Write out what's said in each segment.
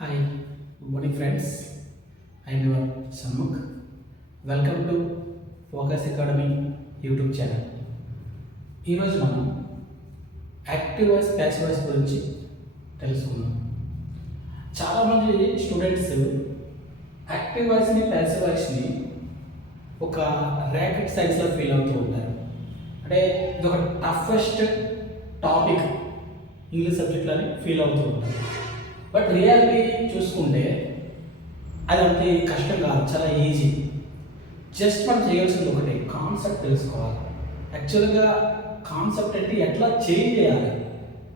Hi, good morning friends. I am your Shanmukh. Welcome to Focus Academy YouTube channel. ఈరోజు మనం active voice passive voice గురించి తెలుసుకుందాం. చాలామంది students active వాయిస్ని passive వాయిస్ని ఒక ర్యాకెట్ సైన్స్లో ఫీల్ అవుతూ ఉంటారు. అంటే ఇది ఒక టఫెస్ట్ టాపిక్ ఇంగ్లీష్ సబ్జెక్ట్లో అని ఫీల్ అవుతూ ఉంటారు. బట్ రియాలిటీ చూసుకుంటే అది అంతే కష్టం కాదు, చాలా ఈజీ. జస్ట్ మనం చేయాల్సింది ఒకటే, కాన్సెప్ట్ తెలుసుకోవాలి. యాక్చువల్గా కాన్సెప్ట్ అంటే ఎట్లా చేంజ్ చేయాలి,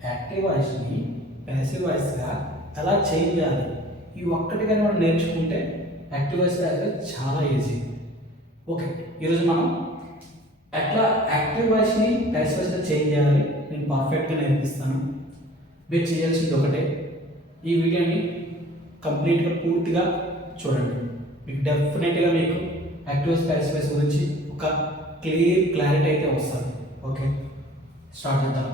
యాక్టివ్ వాయిస్ని ప్యాసివ్ వాయిస్గా ఎలా చేంజ్ చేయాలి, ఈ ఒక్కటిగా మనం నేర్చుకుంటే యాక్టివ్ వాయిస్ చాలా ఈజీ. ఓకే, ఈరోజు మనం ఎట్లా యాక్టివ్ వాయిస్ని ప్యాసివ్ వాయిస్గా చేంజ్ చేయాలి నేను పర్ఫెక్ట్గా నేర్పిస్తాను. మీరు చేయాల్సింది ఒకటే, ఈ వీడియోని కంప్లీట్గా పూర్తిగా చూడండి. మీకు డెఫినెట్గా మీకు యాక్టివ్ వాయిస్ ప్యాసివ్ వాయిస్ గురించి ఒక క్లారిటీ అయితే వస్తుంది. ఓకే, స్టార్ట్ చేద్దాం.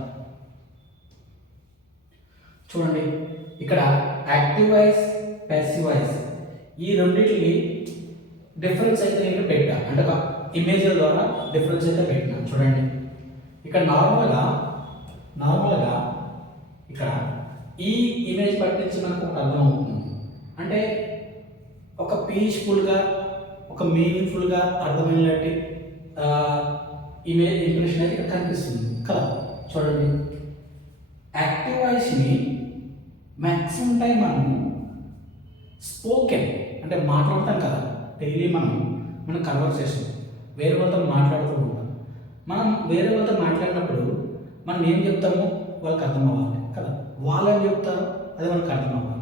చూడండి, ఇక్కడ యాక్టివ్ వాయిస్ ప్యాసివ్ వాయిస్ ఈ రెండింటిని డిఫరెన్స్ అయితే నేను పెట్టా, అంటే ఒక ఇమేజ్ల ద్వారా డిఫరెన్స్ అయితే పెట్టినా. చూడండి, ఇక్కడ నార్మల్గా ఇక్కడ ఈ ఇమేజ్ పట్టించి మనకు ఒక అర్థం అవుతుంది. అంటే ఒక పీస్ఫుల్గా, ఒక మీనింగ్ఫుల్గా అర్థమైనట్టు ఇమేజ్ ఇంప్రెషన్ అయితే ఇక్కడ కనిపిస్తుంది కదా. చూడండి, యాక్టివ్ వాయిస్ని మ్యాక్సిమం టైం మనము స్పోకెన్ అంటే మాట్లాడతాం కదా, డైలీ మన కన్వర్సేషన్ వేరే వాళ్ళతో మాట్లాడుతూ ఉంటాం. మనం వేరే వాళ్ళతో మాట్లాడినప్పుడు మనం ఏం చెప్తామో వాళ్ళకి అర్థం అవ్వాలి కదా, వాళ్ళని చెప్తారు అది మనకు అర్థం అవ్వాలి.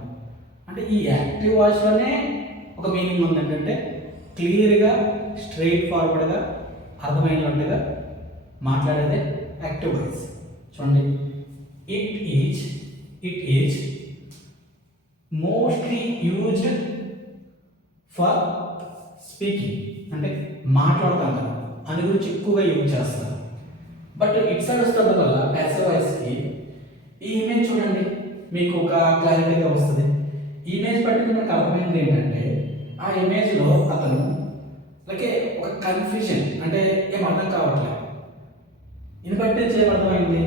అంటే ఈ యాక్టివ్ వాయిస్లోనే ఒక మీనింగ్ ఉంది, ఏంటంటే క్లియర్గా స్ట్రైట్ ఫార్వర్డ్గా అర్థమైనట్టుగా మాట్లాడేదే యాక్టివ్ వాయిస్. చూడండి, it is mostly used for speaking, అంటే మాట్లాడతాం కదా అని గురించి ఎక్కువగా యూజ్ చేస్తారు. బట్ ఇట్ సైడ్ వస్తుంది వల్ల ప్యాసివ్ వాయిస్కి ఈ ఇమేజ్ చూడండి మీకు ఒక క్లారిటీగా వస్తుంది. ఈ ఇమేజ్ బట్టి మనకు అర్థమైంది ఏంటంటే ఆ ఇమేజ్లో అతను అలాగే ఒక కన్ఫ్యూజన్, అంటే ఏం అర్థం కావట్లేదు. ఇది బట్టి ఏమర్థమైంది,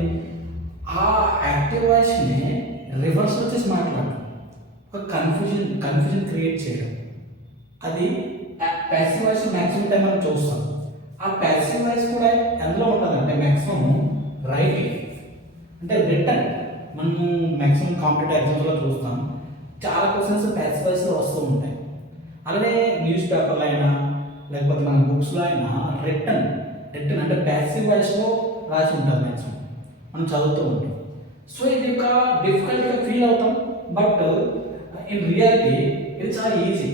ఆ యాక్టివ్ వాయిస్ని రివర్స్ వచ్చేసి మాట్లాడడం, ఒక కన్ఫ్యూజన్ క్రియేట్ చేయడం, అది ప్యాసివ్ వాయిస్ మ్యాక్సిమం టైం మనం చూస్తాం. ఆ ప్యాసివ్ వాయిస్ కూడా ఎందులో ఉంటుంది అంటే మ్యాక్సిమం రైటింగ్, అంటే రిటర్న్. మనము మ్యాక్సిమం కాంపిటేటివ్ ఎగ్జామ్స్లో చూస్తాం, చాలా క్వశ్చన్స్ ప్యాసివ్ వాయిస్లో వస్తూ ఉంటాయి. అలాగే న్యూస్ పేపర్లో అయినా లేకపోతే మన బుక్స్లో అయినా రిటర్న్ అంటే ప్యాసివ్ వాయిస్లో రాసి ఉంటుంది మ్యాక్సిమం, మనం చదువుతూ ఉంటాం. సో ఇది ఒక డిఫికల్ట్గా ఫీల్ అవుతాం, బట్ ఇన్ రియాలిటీ ఇది చాలా ఈజీ,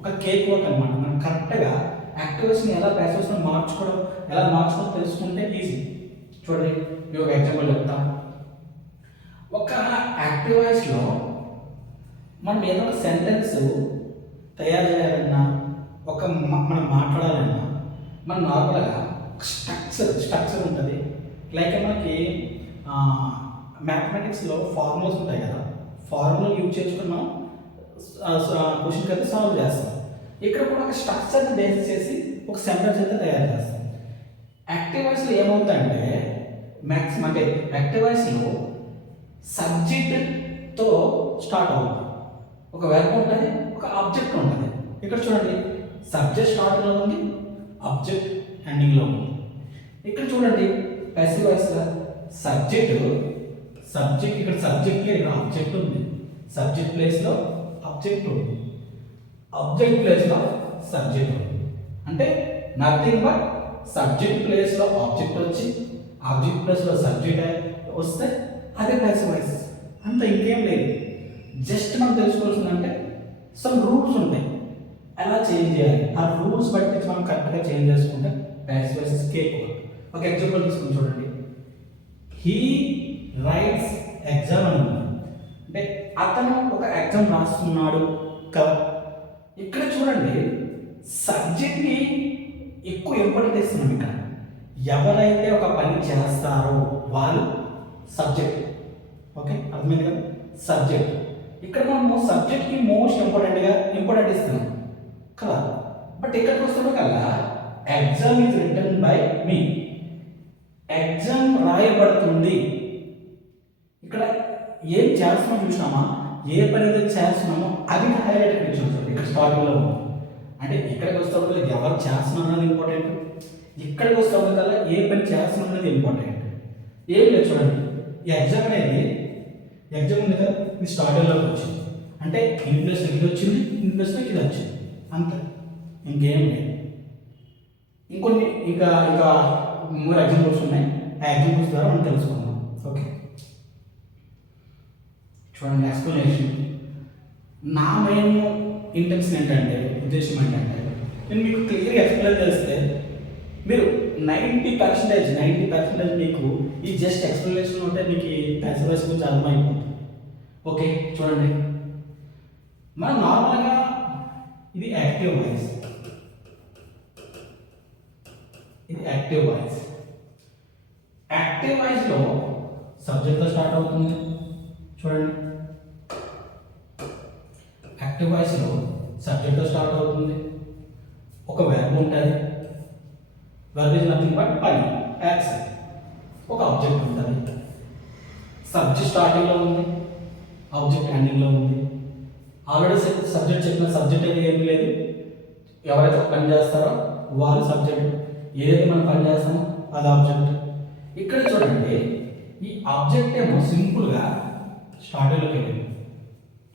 ఒక కేక్ వర్క్ అనమాట. మనం కరెక్ట్గా యాక్టివ్ వాయిస్ని ఎలా ప్యాసివ్ వాయిస్ని మార్చుకోవడం తెలుసుకుంటే ఈజీ. చూడండి, మీకు ఒక ఎగ్జాంపుల్ చెప్తాం. ఒక యాక్టివ్ వాయిస్లో మనం ఏదో ఒక సెంటెన్స్ తయారు చేయాలన్నా, మనం మాట్లాడాలన్నా మనం నార్మల్గా స్ట్రక్చర్ ఉంటుంది. లైక్ మనకి మ్యాథమెటిక్స్లో ఫార్ములాస్ ఉంటాయి కదా, ఫార్ములా యూజ్ చేసుకుని మనం క్వశ్చన్కి అయితే సాల్వ్ చేస్తాం. ఇక్కడ కూడా ఒక స్ట్రక్చర్ని బేస్ చేసి ఒక సెంటెన్స్ అయితే తయారు చేస్తాం. యాక్టివ్ వాయిస్లో ఏమవుతుందంటే మ్యాక్సిమం అంటే యాక్టివ్ వాయిస్లో సబ్జెక్ట్తో స్టార్ట్ అవుతుంది, ఒక వెర్బ్ ఉంటుంది, ఒక ఆబ్జెక్ట్ ఉంటుంది. ఇక్కడ చూడండి, సబ్జెక్ట్ స్టార్టింగ్లో ఉంది, ఆబ్జెక్ట్ ఎండింగ్లో ఉంది. ఇక్కడ చూడండి ప్యాసివ్ వాయిస్లో సబ్జెక్ట్ ఇక్కడ సబ్జెక్ట్ ఇక్కడ ఆబ్జెక్ట్ ఉంది, సబ్జెక్ట్ ప్లేస్లో ఆబ్జెక్ట్ ఉంది, ఆబ్జెక్ట్ ప్లేస్లో సబ్జెక్ట్ ఉంది. అంటే నథింగ్ బట్ సబ్జెక్ట్ ప్లేస్లో ఆబ్జెక్ట్ వచ్చి ఆబ్జెక్ట్ ప్లేస్లో సబ్జెక్ట్ వస్తే అదే ప్యాసివ్ వాయిస్, అంత ఇంకేం లేదు. జస్ట్ మనం తెలుసుకోవాల్సిందంటే సమ్ రూల్స్ ఉంటాయి, ఎలా చేంజ్ చేయాలి, ఆ రూల్స్ బట్టి మనం కరెక్ట్గా చేంజ్ చేసుకుంటే ప్యాసివ్ వాయిస్ కేక్. ఒక ఎగ్జాంపుల్ తీసుకుని చూడండి, హీ రైట్స్ ఎగ్జామ్ అని ఉంది, అంటే అతను ఒక ఎగ్జామ్ రాస్తున్నాడు కదా. ఇక్కడ చూడండి సబ్జెక్ట్ని ఎక్కువ ఇంపార్టెంట్ ఇస్తున్నాం. ఇక్కడ ఎవరైతే ఒక పని చేస్తారో వాళ్ళు సబ్జెక్ట్. ఓకే, అర్థమైంది కదా, సబ్జెక్ట్. ఇక్కడ మనము సబ్జెక్ట్కి మోస్ట్ ఇంపార్టెంట్ ఇస్తున్నాం కదా. బట్ ఇక్కడికి వస్తున్న కల్లా exam is written by me, exam రాయబడుతుంది. ఇక్కడ ఏం చేస్తున్నామో చూసినామా, ఏ పని అయితే చేస్తున్నామో అది హైలైట్ ఇచ్చాం ఇక్కడ స్టార్టింగ్లో. అంటే ఇక్కడికి వస్తే ఎవరు చేస్తున్నారు అనేది ఇంపార్టెంట్, ఇక్కడికి వస్తే కల్లా ఏ పని చేస్తున్నారు అనేది ఇంపార్టెంట్. ఏం లేదు చూడండి, ఈ ఎగ్జామ్ అనేది ఎగ్జామ్ ఉంది కదా, ఇది స్టార్టింగ్లోకి వచ్చింది అంటే ఇన్ ప్లేస్లో ఇది వచ్చింది, ఇన్ ప్లేస్లో ఇది వచ్చింది, అంతే, ఇంకేం లేదు. ఇంకొన్ని ఇంకా ఇంకా 3 ఎగ్జాంపుల్స్ ఉన్నాయి, ఆ ఎగ్జాంపుల్స్ ద్వారా మనం తెలుసుకుందాం. ఓకే చూడండి, ఎక్స్ప్లెనేషన్. నా మెయిన్ ఇంటెన్షన్ ఏంటంటే, ఉద్దేశం ఏంటంటే, నేను మీకు క్లియర్గా ఎక్స్ప్లెయిన్ చేస్తే మీరు 90% మీకు ఈ జస్ట్ ఎక్స్ప్లెనేషన్ ఉంటే మీకు ప్యాసివ్ వాయిస్ గురించి అర్థమైపోతుంది. ఓకే చూడండి, మనం నార్మల్గా ఇది యాక్టివ్ వాయిస్, ఇది యాక్టివ్ వాయిస్. యాక్టివ్ వాయిస్లో సబ్జెక్ట్తో స్టార్ట్ అవుతుంది. చూడండి, యాక్టివ్ వాయిస్లో సబ్జెక్ట్తో స్టార్ట్ అవుతుంది, ఒక వెర్బ్ ఉంటుంది, వెర్బ్ ఇస్ నథింగ్ బట్ పని, యాక్షన్. ఒక ఆబ్జెక్ట్ ఉంటుంది, సబ్జెక్ట్ స్టార్టింగ్లో ఉంది, ఆబ్జెక్ట్ ఎండింగ్లో ఉంది. ఆల్రెడీ సబ్జెక్ట్ చెప్పిన సబ్జెక్ట్ అనేది ఏమీ లేదు, ఎవరైతే పని చేస్తారో వాళ్ళు సబ్జెక్ట్, ఏదైతే మనం పని చేస్తామో అది ఆబ్జెక్ట్. ఇక్కడ చూడండి, ఈ ఆబ్జెక్ట్ ఏమో సింపుల్గా స్టార్టింగ్లోకి వెళ్ళింది,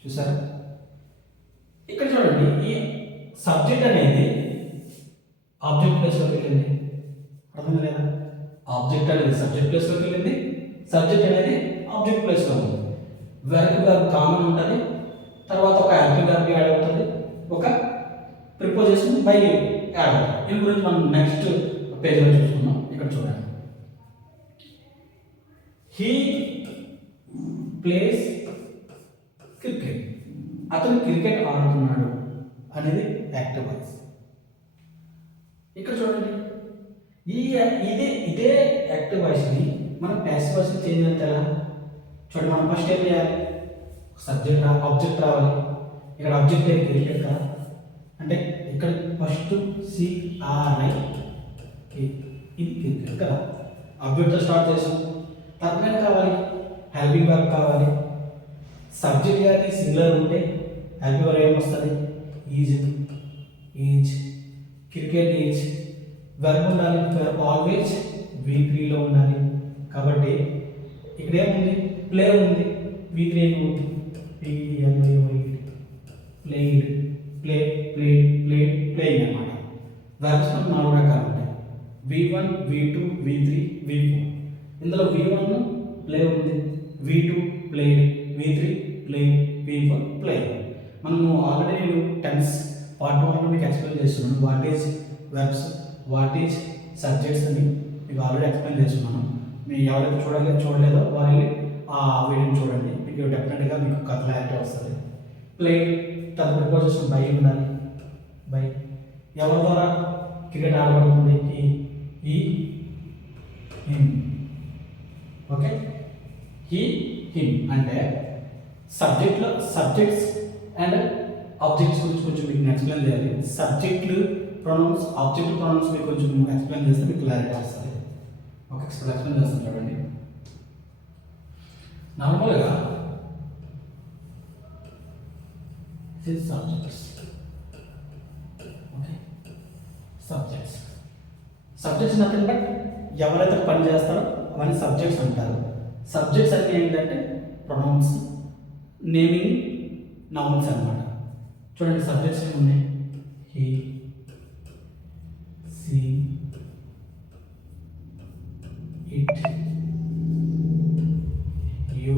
చూసారా. ఇక్కడ చూడండి, ఈ సబ్జెక్ట్ అనేది ఆబ్జెక్ట్ ప్లేస్లోకి వెళ్ళింది, అర్థం లేదా. ఆబ్జెక్ట్ అనేది సబ్జెక్ట్ ప్లేస్లోకి వెళ్ళింది, సబ్జెక్ట్ అనేది ఆబ్జెక్ట్ ప్లేస్లో ఉంది. వెర్బ్ కామన్ ఉంటుంది, తర్వాత ఒక యాక్టివ్ వెర్బ్ యాడ్ అవుతుంది, ఒక ప్రిపోజిషన్ బై యాడ్ అవుతుంది. దీని గురించి మనం నెక్స్ట్ పేజ్లో చూసుకుందాం. ఇక్కడ చూడండి, హీ ప్లేస్ క్రికెట్, అతను క్రికెట్ ఆడుతున్నాడు అనేది యాక్టివ్ వాయిస్. ఇక్కడ చూడండి, ఇదే యాక్టివ్ వాయిస్ని మనం ప్యాసివ్ వాయిస్ని చేంజ్ చేస్తే ఎలా చూడండి. మనం ఫస్ట్ ఏం చేయాలి, సబ్జెక్ట్ ఆబ్జెక్ట్ రావాలి. ఇక్కడ ఆబ్జెక్ట్ అయితే క్రికెట్ కదా, అంటే ఇక్కడ ఫస్ట్ CRI ఇది క్రికెట్ కదా, ఆబ్జెక్ట్తో స్టార్ట్ చేసాం. తర్వాత ఏం కావాలి, హెల్పింగ్ వర్బ్ కావాలి. సబ్జెక్ట్ కానీ సింగులర్ ఉంటే హెల్పింగ్ వర్బ్ ఏమొస్తుంది, ఈజ్, క్రికెట్ ఈజ్. వెర్బ్ ఉండాలి, వెర్బ్ ఆల్వేజ్ V3లో ఉండాలి. కాబట్టి ఇక్కడ ఏముంది, ప్లే ఉంది, V3 ఏమవుతుంది, ప్లేయిడ్, ప్లేయింగ్ అన్నమాట. వెర్బ్స్ 4 రకాలు ఉంటాయి, V1, V2, V3, V4. ఇందులో V1 ప్లే ఉంది, V2 played, V3 playing, V4 playing. మనము ఆల్రెడీ నేను టెన్స్ పార్ట్ 1లో మీకు ఎక్స్ప్లెయిన్ చేస్తున్నాను, what is verbs, what is subjects అని మీకు ఆల్రెడీ ఎక్స్ప్లెయిన్ చేస్తున్నాను. మీరు ఎవరైతే చూడలేదో వారి ఆ వీడియోని చూడండి, మీకు డెఫినెట్గా మీకు ఒక క్లారిటీ వస్తుంది. ప్లే తన ప్రిపోజిషన్ బై ఉండాలి, బై. ఎవరి ద్వారా క్రికెట్ ఆడబడుతుంది, హిమ్. ఓకే, హిమ్ అంటే సబ్జెక్ట్స్ అండ్ ఆబ్జెక్ట్స్ గురించి కొంచెం మీకు ఎక్స్ప్లెయిన్ చేయాలి. సబ్జెక్టులు ప్రొనౌన్స్, ఆబ్జెక్ట్ ప్రొనౌన్స్ మీకు కొంచెం ఎక్స్ప్లెయిన్ చేస్తే మీకు క్లారిటీ వస్తుంది. ఓకే, ఎక్స్ప్లెయిన్ చేస్తాను చూడండి. నార్మల్గా subjects, okay, subjects nothing but ఎవరైతే పని చేస్తారో అవన్నీ సబ్జెక్ట్స్ అంటారు. సబ్జెక్ట్స్ అన్నీ ఏంటంటే ప్రొనౌన్స్, నేమింగ్, నౌన్స్ అన్నమాట. చూడండి, సబ్జెక్ట్స్ ఏమున్నాయి, he, she, it, you,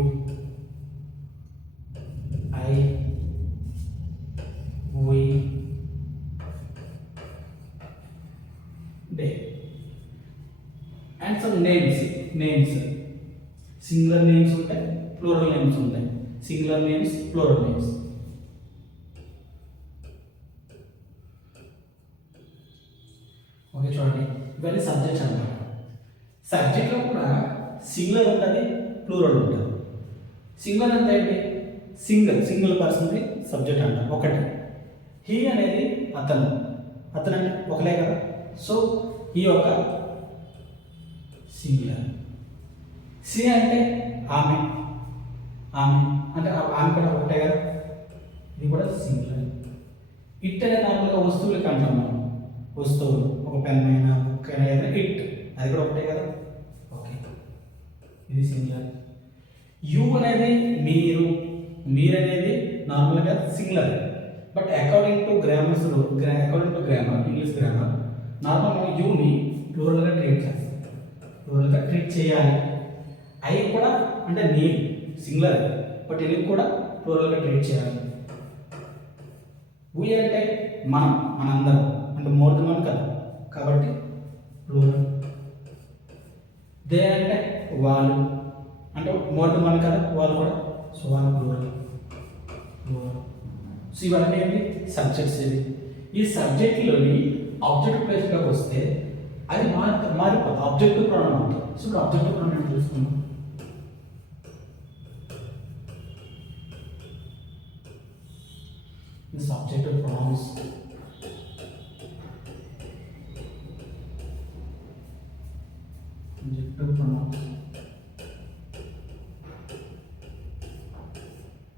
I, we, they. And some names, singular names ఉంటాయి, plural names ఉంటాయి. singular names, plural names. Okay చూడండి, ఇవన్నీ సబ్జెక్ట్స్ అన్నమాట. సబ్జెక్ట్లో కూడా సింగులర్ ఉంటుంది, ప్లూరల్ ఉంటుంది. సింగులర్ అంటే ఏంటి, సింగిల్ పర్సన్కి సబ్జెక్ట్ అంటారు ఒకటి. హీ అనేది అతను అంటే ఒకలే కదా, సో ఈ ఒక సింగులర్. సి అంటే ఆమె అంటే ఆమె కూడా ఒకటే కదా, ఇది కూడా సింగులర్. ఇట్ అనేది నార్మల్గా వస్తువులకి అంటాం మనం, వస్తువులు ఒక పెన్ అయినా బుక్ అయినా ఏదైనా ఇట్, అది కూడా ఒకటే కదా. ఓకే, ఇది సింగులర్. యు అనేది మీరు అనేది నార్మల్గా singular, but according to grammar English grammar normal మనం యూని ప్లూరల్గా ట్రీట్ చేయాలి. ఐ కూడా అంటే నేను సింగులర్, బట్ ఇది కూడా ప్లూరల్గా ట్రీట్ చేయాలి. వి అంటే మనందరం అంటే మోర్ దెన్ వన్ కదా, కాబట్టి ప్లూరల్. దే అంటే వాళ్ళు అంటే మోర్ దెన్ వన్ కదా, వాళ్ళు కూడా, సో వాళ్ళు ప్లూరల్. సో ఇవన్నీ ఏంటి సబ్జెక్ట్స్. ఇవి ఈ సబ్జెక్ట్లోని ఆబ్జెక్ట్ ప్లేస్లోకి వస్తే అది మారిపోతుంది, ఆబ్జెక్టివ్ ప్రొనౌన్ అవుతుంది. సో ఇప్పుడు ఆబ్జెక్టివ్ ప్రొనౌన్ చూసుకుందాం. This objective pronouns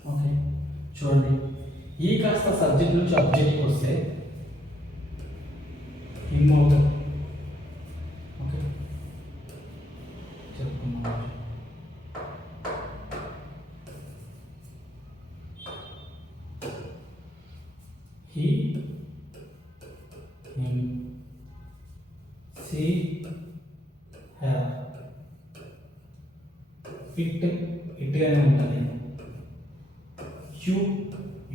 ఓకే, చూడండి ఈ కాస్త సబ్జెక్ట్ నుంచి ఆబ్జెక్ట్కి వస్తే హిమ్ అవుతుంది. ఓకే, చెప్పుకున్నాం. He, him, she, her. ఇట్గానే ఉంటుంది.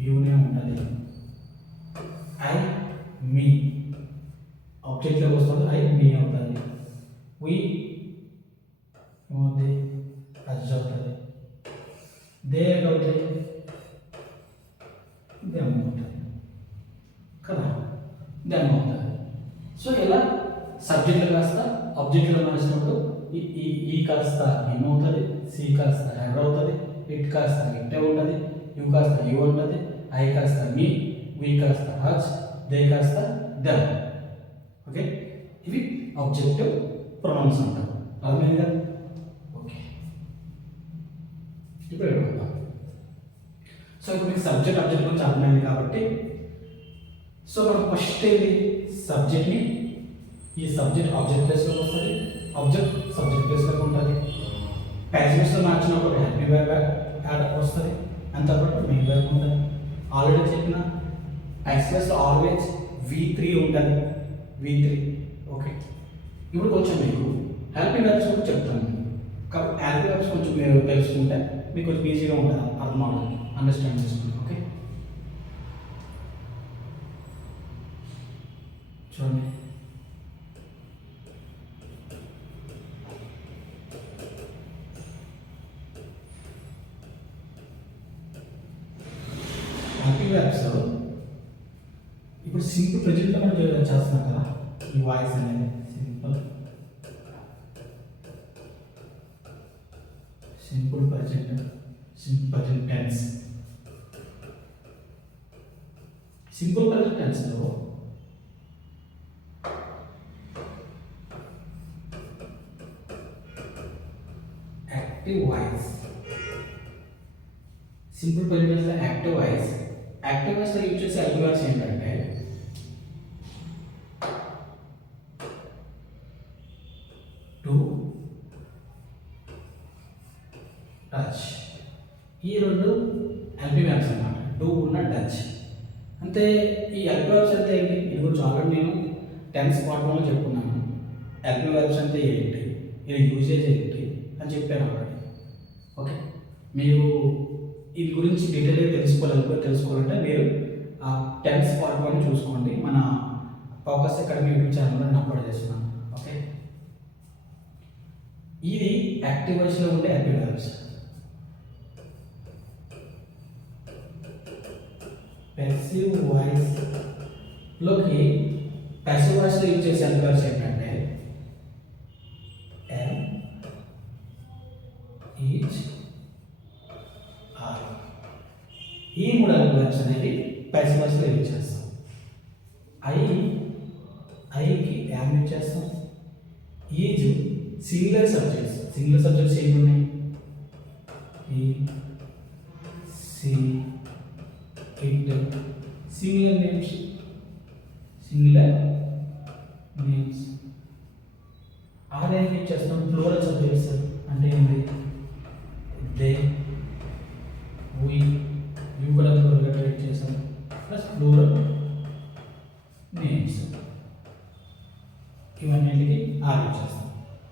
యూనే ఉంటుంది. ఐ మీ ఆబ్జెక్ట్లోకి వస్తుంది, ఐ మీ అవుతుంది. వి ఏమవుతుంది, అజ్ అవుతుంది. దే అవుతుంది, దెమ్ అవుతుంది కదా, దెమ్ అవుతుంది. సో ఇలా సబ్జెక్టులు కాస్త ఆబ్జెక్టులు మార్చినప్పుడు ఈ కాస్త హిమ్ అవుతుంది, సి కాస్త హెర్ అవుతుంది, ఇట్ కాస్త ఇట్టే ఉంటుంది, యు కాస్త యు ఉంటుంది, ఐ కాస్త మీ, వి కాస్త హజ్, దే కాస్త దెమ్. ఓకే, ఇవి ఆబ్జెక్టివ్ ప్రొనౌన్స్ అంటారు. అర్థమైంది కదా. ఓకే, ఇప్పుడు వెళ్ళిపోతాం. సో ఇప్పుడు మీకు సబ్జెక్ట్ ఆబ్జెక్ట్ గురించి అర్థమైంది కాబట్టి, సో మనం ఫస్ట్ ఏంటి సబ్జెక్ట్ని, ఈ సబ్జెక్ట్ ఆబ్జెక్ట్ ప్లేస్లోకి వస్తుంది, ఆబ్జెక్ట్ సబ్జెక్ట్ ప్లేస్లోకి ఉంటుంది. ప్యాసేజ్లో మార్చినప్పుడు హ్యాపీ వర్బ్ యాడ్ వస్తుంది, అంతప్పుడు మెయిన్ వర్బ్ ఉంటుంది. ఆల్రెడీ చెప్పిన ప్యాసేజ్లో ఆల్వేజ్ V3 ఉంటుంది, V3. ఓకే, ఇప్పుడు కొంచెం మీకు హ్యాపీ వర్బ్స్ కూడా చెప్తాను. కాబట్టి హ్యాపీ వర్బ్స్ కొంచెం మీరు తెలుసుకుంటే మీకు కొంచెం ఈజీగా ఉంటుంది అర్థం అవ్వడానికి, అండర్స్టాండ్ చేసుకుంటాం. ఓకే, చూడండి. హ్యాపీ వర్బ్స్ ఇప్పుడు సింపుల్ ప్రెజెంట్లో మనం చేస్తున్నాం కదా, ఈ వాయిస్ అనేది simple present tense. Simple present టెన్స్లో యాక్టివ్ వాయిస్, సింపుల్ ప్రజెంట్ టెన్స్లో యాక్టివ్ వాయిస్లో యూజ్ చేసే అల్వివర్స్ ఏంటంటే టు, టచ్. ఈ రెండు ఎల్పీ వర్బ్స్ అన్నమాట, టు ఉన్న టచ్. అంటే ఈ ఎల్పీ వర్బ్స్ అంటే ఏంటి, ఇది గురించి ఆల్రెడీ నేను టెన్స్ పార్ట్ 1లో చెప్పుకున్నాను. ఎల్పీ వర్బ్స్ అంటే ఏంటి, ఇది యూజేజ్ ఏంటి అని చెప్పాను ఆల్రెడీ. ఓకే, మీరు ఇది గురించి డీటెయిల్గా తెలుసుకోవాలంటే మీరు ఆ టెన్స్ పార్ట్ 1 చూసుకోండి. మన ఫోకస్ అకాడమీ యూట్యూబ్ ఛానల్లో నేను అప్లోడ్ చేస్తున్నాను. ఓకే, ఇది యాక్టివ్ వాయిస్లో ఉండే ఎల్పీ వర్బ్స్. ప్యాసివ్ వాయిస్లోకి ప్యాసివ్ వాయిస్లో యూజ్ చేసే ఎల్పీ వర్బ్స్ ఏంటంటే ఎమ్, ఈచ్, ఆర్. ఈ మూడు వర్బ్స్ అనేవి ప్యాసివ్ వాయిస్లో యూజ్ చేస్తాం. ఐకి యామ్ యూజ్ చేస్తాం. ఈజ్ సింగులర్ సబ్జెక్ట్స్ ఏమి ఉన్నాయి? He she it singular names. Are ఏం యూజ్ చేస్తాం? ప్లూరల్ సబ్జెక్ట్స్ అంటే ఏంటి? దే, వి, యూ కూడా ప్లూరల్గా ట్రీట్ చేస్తాం, ప్లస్ ప్లూరల్ నేమ్స్. ఇవన్నింటికి ఆర్ యూజ్ చేస్తాం.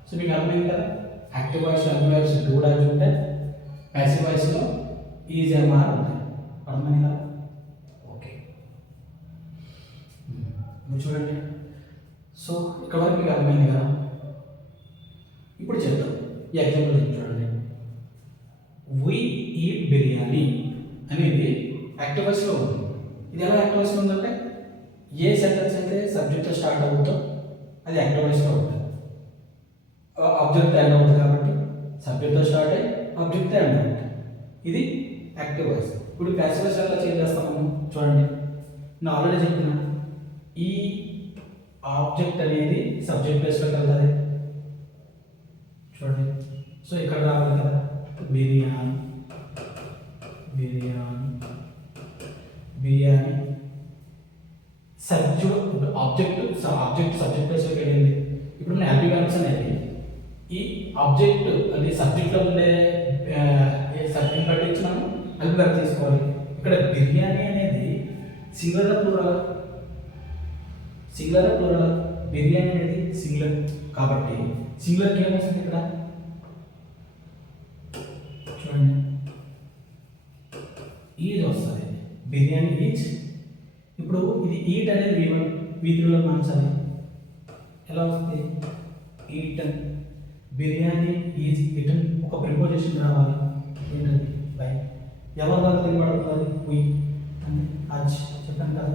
సో మీకు అర్థమైంది కదా, active voice adverbs do does ఉంటాయి, ప్యాసివ్ వాయిస్లో ఈజ్ ఎంఆర్ ఉంటాయి. అర్థమైంది కదా? ఓకే, ఇప్పుడు చూడండి. సో ఇక్కడ వరకు మీకు అర్థమైంది కదా. ఇప్పుడు చేద్దాం ఈ ఎగ్జాంపుల్ చూడండి. వి ఈట్ బిర్యానీ అనేది యాక్టివ్ వాయిస్లో ఉంది. ఇది ఎలా యాక్టివ్ వాయిస్లో ఉందంటే, ఏ సెంటెన్స్ అయితే సబ్జెక్ట్తో స్టార్ట్ అవుతుందో అది యాక్టివ్ వాయిస్లో ఉంటుంది. ఆబ్జెక్ట్ యాడ్ అవుతుంది కాబట్టి సబ్జెక్ట్తో స్టార్ట్ అయ్యి ఆబ్జెక్ట్ యాడ్ అవుతుంది. ఇది యాక్టివ్ వాయిస్. ఇప్పుడు ప్యాసివ్ వాయిస్ ఎలా చేంజ్ చేస్తాము చూడండి. నేను ఆల్రెడీ చెప్పిన ఈ ఆబ్జెక్ట్ అనేది సబ్జెక్ట్ ప్లేస్లోకి వెళ్తుంది చూడండి. సో ఇక్కడ రావాలి కదా, బిర్యానీ ఆబ్జెక్ట్ సబ్జెక్ట్ ప్లేస్లోకి వెళ్ళింది. ఇప్పుడు మన యాక్టివ్ వర్బ్స్ అనేది ఈ ఆబ్జెక్ట్ అంటే సబ్జెక్ట్లో ఉండే సబ్జెక్ట్ పట్టించి మనం యాక్టివ్ వర్బ్ తీసుకోవాలి. ఇక్కడ బిర్యానీ అనేది సింగులర్ ప్లూరల్? బిర్యానీ అనేది సింగులర్ కాబట్టి సింగులర్కి ఏమొస్తుంది ఇక్కడ చూడండి, ఈజ్ వస్తుంది. బిర్యానీ ఈజ్. ఇప్పుడు ఇది ఈట్ అనేది V3లో మార్చాలి. ఎలా వస్తుంది? ఈటన్. Biryani is eaten. ఒక ప్రిపోజిషన్ రావాలి. ఏంటది? బై. ఎవరి దాకా తినబడుతుంది? వి అంటే అజ్. చెప్పాను కదా,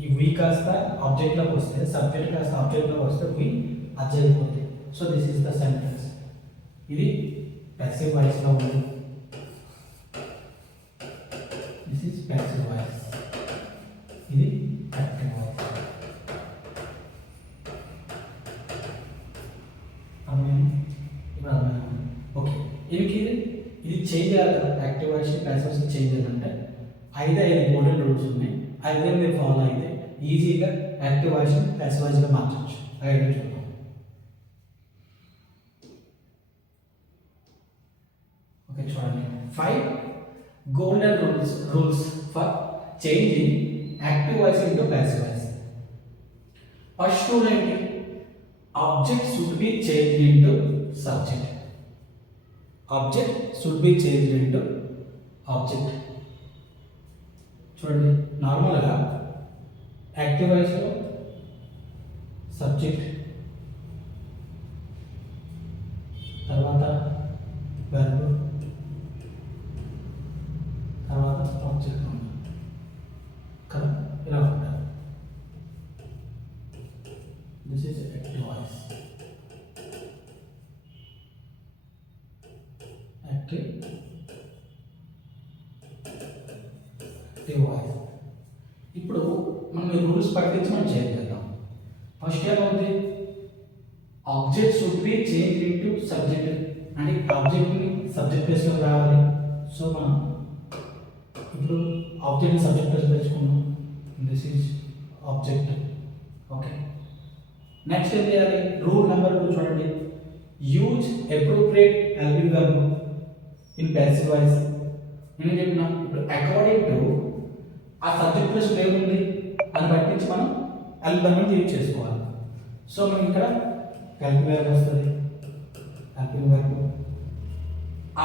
ఈ వి కాస్త ఆబ్జెక్ట్లోకి వస్తే, సబ్జెక్ట్ కాస్త ఆబ్జెక్ట్లోకి వస్తే వి అజ్ అయిపోతుంది. So this is the sentence. ఇది ప్యాసివ్ వాయిస్లో ఉంది. This is passive voice. ఇది యాక్టివ్ వాయిస్. ఓకే, ఇది చేంజ్ చేయాలి కదా, active voice passive voice change చేయాలంటే 5 ఇంపార్టెంట్ రూల్స్ ఉన్నాయి. 5 మీరు ఫాలో అయితే ఈజీగా యాక్టివ్ వాయిస్ ప్యాసివ్ వాయిస్గా మార్చవచ్చు. 5 చూద్దాం. ఓకే చూడండి, 5 golden rules for changing active voice into passive voice. First rule ఏంటి? Object should be changed into subject. చూడండి, నార్మల్గా యాక్టివ్ వాయిస్లో సబ్జెక్ట్ తర్వాత వెర్బ్ తర్వాత ఆబ్జెక్ట్ కదా, ఇలా ఉంటుంది. This is active voice. Active voice. ఇప్పుడు మనం ఈ రూల్స్ పట్టించి మనం చేంజ్ చేద్దాం. ఫస్ట్ ఏమవుతుంది? Object should B change into subject అంటే ఆబ్జెక్ట్ని సబ్జెక్ట్ ప్లేస్లో రావాలి. సో మనం ఇప్పుడు ఆబ్జెక్ట్ని సబ్జెక్ట్ ప్లేస్లో తెచ్చుకున్నాం. This is object. Okay, next ఏం చేయాలి? రూల్ నెంబర్ 2 చూడండి. Use appropriate helping verb in passive voice. నేను చెప్పిన ఇప్పుడు అకార్డింగ్ టు ఆ సబ్జెక్ట్ ప్లేస్ ఏముంది అని పట్టించి మనం హెల్పింగ్ వర్బ్ యూజ్ చేసుకోవాలి. సో మనం ఇక్కడ హెల్పింగ్ వర్బ్ వస్తుంది. హెల్పింగ్ వర్బ్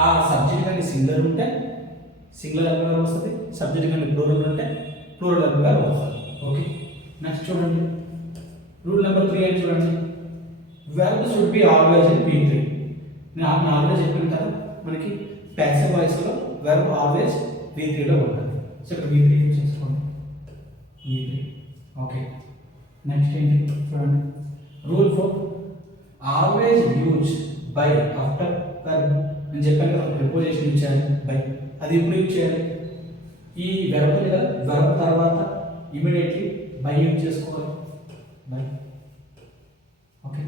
ఆ సబ్జెక్ట్ కానీ సింగులర్ ఉంటే సింగులర్ హెల్పింగ్ వర్బ్ వస్తుంది. సబ్జెక్ట్ కానీ ప్లూరల్ ఉంటే ప్లూరల్ హెల్పింగ్ వర్బ్ వస్తుంది. ఓకే, నెక్స్ట్ చూడండి, రూల్ నెంబర్ 3 అని చూడండి. Verb should be always in V3. నేను ఆల్రెడీ చెప్పాను కదా, మనకి ప్యాసివ్ వాయిస్లో వెర్బ్ ఆల్వేస్ V3లో ఉంటుంది. సో ఇక్కడ V3 యూజ్ చేసుకోండి. V3. ఓకే, నెక్స్ట్ ఏంటి చూడండి. Rule 4 always use by after verb. నేను చెప్పాను కదా, ప్రిపోజిషన్ యూజ్ చేయాలి బై. అది ఎప్పుడు యూజ్ చేయాలి? ఈ వెర్బ్ ఉంది కదా, వెర్బ్ తర్వాత ఇమీడియట్లీ బై యూజ్ చేసుకోవాలి, బై. ఓకే,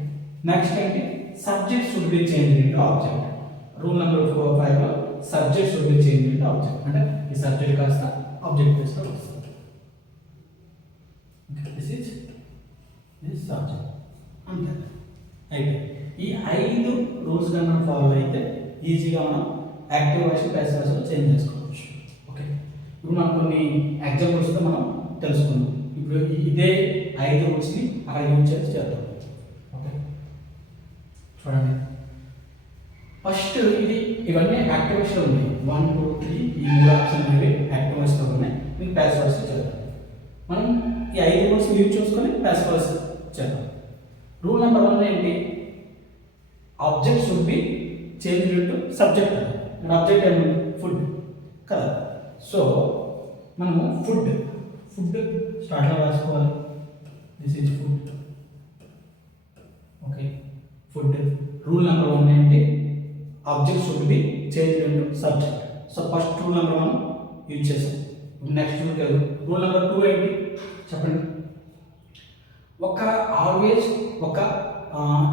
నెక్స్ట్ ఏంటి, subject should be change into object. Rule number 5 లో subject should be change into object, అంటే ఈ సబ్జెక్ట్ కాస్త ఆబ్జెక్ట్ ప్లేస్లో వస్తుంది. దిస్ సబ్జెక్ట్ అంతే. అయితే ఈ 5 రూల్స్ గా మనం ఫాలో అయితే ఈజీగా మనం యాక్టివ్ వాయిస్ ప్యాసివ్ వాయిస్లో చేంజ్ చేసుకోవచ్చు. ఓకే, ఇప్పుడు మనం కొన్ని ఎగ్జాంపుల్స్తో మనం తెలుసుకుందాం. ఇప్పుడు ఇదే 5 రూల్స్ని అక్కడ యూజ్ చేసి చేద్దాం. ఓకే, చూడండి. ఫస్ట్ ఇది ఇవన్నీ యాక్టివ్ వాయిస్లో ఉన్నాయి. 1 2 3 ఈ 3 ఆప్షన్లు అనేవి యాక్టివ్ వాయిస్లో ఉన్నాయి. మీకు ప్యాసివ్ వాయిస్లో చేద్దాం. మనం ఈ 5 రూల్స్ యూజ్ చేసుకొని ప్యాసివ్ వాయిస్ చేద్దాం. రూల్ నెంబర్ 1 ఏంటి, object should B change into subject. Object ఏముంది, ఫుడ్ కదా. సో మనము ఫుడ్ స్టార్ట్లో రాసుకోవాలి. This is food. Okay, food. Rule number 1 ఏంటి, object should B change into subject. So first rule number 1 use చేసాం. Next rule number 2 ఏంటి చెప్పండి. Always ఒక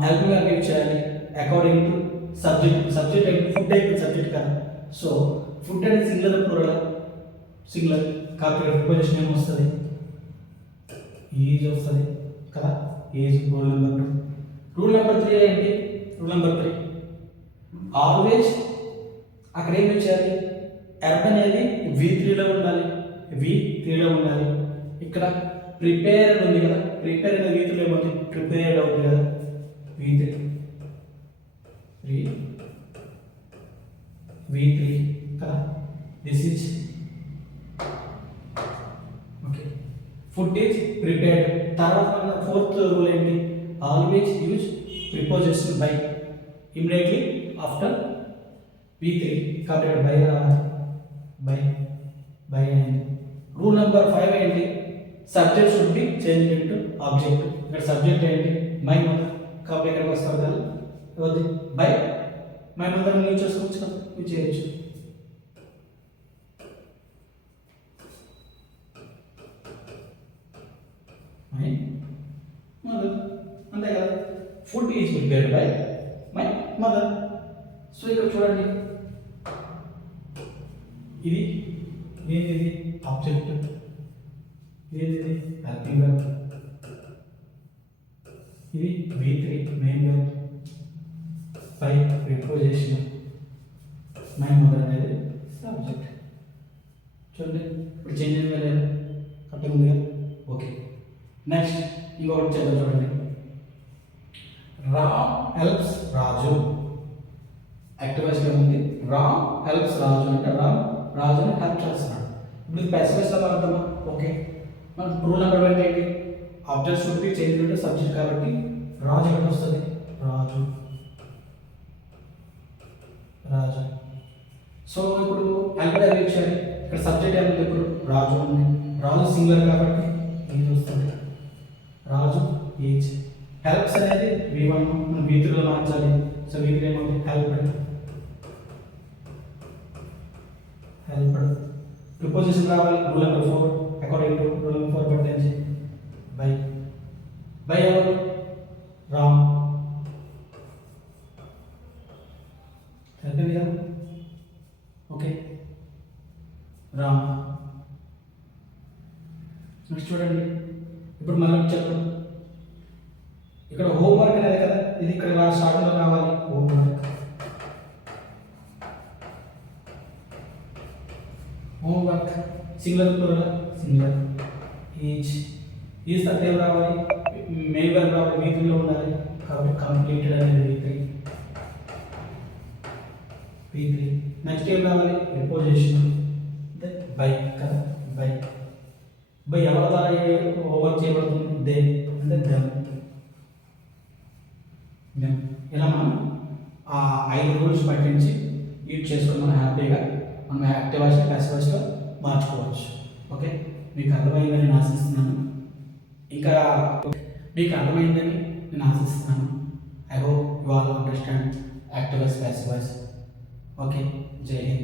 LBR use చేయాలి అకార్డింగ్ టు సబ్జెక్ట్. సబ్జెక్ట్ అంటే ఫుడ్ అయిపోయింది సబ్జెక్ట్ కదా. సో ఫుడ్ అనేది సింగులర్ ప్లూరల్, సింగులర్ కాబట్టి ప్రిపోజిషన్ ఏమి వస్తుంది, ఈజ్ వస్తుంది కదా. Is rule number 2. Rule number 3 ఏంటి, రూల్ నెంబర్ 3 ఆల్వేస్ అక్కడ ఏం యూజ్ చేయాలి, ఎర్బ్ అనేది V3లో ఉండాలి, V3లో ఉండాలి. ఇక్కడ ప్రిపేర్డ్ ఉంది కదా, ప్రిపేర్ అనేది V3లో ఏముంది, ప్రిపేర్డ్ అవుతుంది కదా, V3 కదా. This is okay, food is prepared. తర్వాత 4th రూల్ ఏంటి, always use preposition by immediately after V3 కాబట్టి బై బై అయింది. రూల్ నెంబర్ 5 ఏంటి, subject should be change into object. ఇక్కడ సబ్జెక్ట్ ఏంటి, మై మదర్ కాబట్టి ఇక్కడికి వస్తారు కదా, వద్దు బై మై మదర్ యూజ్ చేసుకోవచ్చు కదా, యూజ్ చేయొచ్చు. మై మదర్ అంతే కదా. Food is prepared by my mother. So ఇక్కడ చూడండి, ఇది ఏంటిది ఆబ్జెక్ట్, ఏంటిది హెల్పింగ్ వర్బ్, ఇది V3 main verb by preposition my mother అనేది సబ్జెక్ట్. చూడండి ఇప్పుడు చేంజ్ అయింది కదా, కరెక్ట్గా ఉంది కదా. ఓకే, నెక్స్ట్ ఇంకొకటి చేద్దాం. చూడండి, రామ్ హెల్ప్స్ రాజు. యాక్టివ్ వాయిస్లో ఉంది, రామ్ హెల్ప్స్ రాజు అంటే రాజుని హెల్ప్ చేస్తున్నాడు. ఇప్పుడు ప్యాసివ్ వాయిస్లో మారుతామా. ఓకే, మన రూల్ నెంబర్ 1 ఏంటి, object should B change into subject కాబట్టి రాజు ఎక్కడ వస్తుంది, రాజు. సో ఇప్పుడు ఎల్బిఆర్ యూజ్ చేయాలి. ఇక్కడ సబ్జెక్ట్ ఏముంది, ఇప్పుడు రాజు ఉంది, రాజు సింగులర్ కాబట్టి ఈజ్ వస్తుంది, రాజు ఈజ్. హెల్ప్స్ అనేది V1 మనం V3లో మార్చాలి. సో V3 ఏమవుతుంది, హెల్ప్డ్. ప్రిపోజిషన్ రావాలి. Rule number 4 according to rule number 4 పట్టించి బై ఎవరు, రామ్. సరిపోయింది కదా. ఓకే, రామ్. నెక్స్ట్ చూడండి, ఇప్పుడు మనం చెప్పండి, ఇక్కడ హోంవర్క్ అనేది కదా, ఇది ఇక్కడ స్టార్టింగ్లో రావాలి. Homework singular plural, singular. Is తక్కువ రావాలి, మెయిన్ వర్బ్ రావాలి, V3లో ఉండాలి కాబట్టి కంప్లీటెడ్ అనేది V3. నెక్స్ట్ ఏం రావాలి, ప్రిపోజిషన్ బై కదా, బై ఎవరి ద్వారా ఓవర్ చేయబడుతుంది, దే అంటే దెమ్. ఇలా మనం ఆ 5 రూల్స్ పట్టించి యూజ్ చేసుకుని మనం హ్యాపీగా మనం యాక్టివ్ వాయిస్ ప్యాసివ్ వాయిస్లో మార్చుకోవచ్చు. ఓకే, మీకు అర్థమైందని నేను ఆశిస్తున్నాను. ఇంకా మీకు అర్థమైందని నేను ఆశిస్తున్నాను. I hope you all understand active voice passive voice. Okay, జై హింద్.